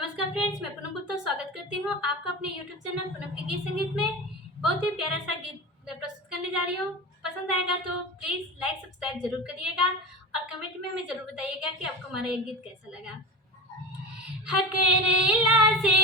नमस्कार फ्रेंड्स, मैं पूनम गुप्ता स्वागत करती हूँ आपका अपने यूट्यूब चैनल पूनम के गीत संगीत में। बहुत ही प्यारा सा गीत मैं प्रस्तुत करने जा रही हूँ। पसंद आएगा तो प्लीज लाइक सब्सक्राइब जरूर करिएगा और कमेंट में हमें जरूर बताइएगा कि आपको हमारा ये गीत कैसा लगा। हकरेला से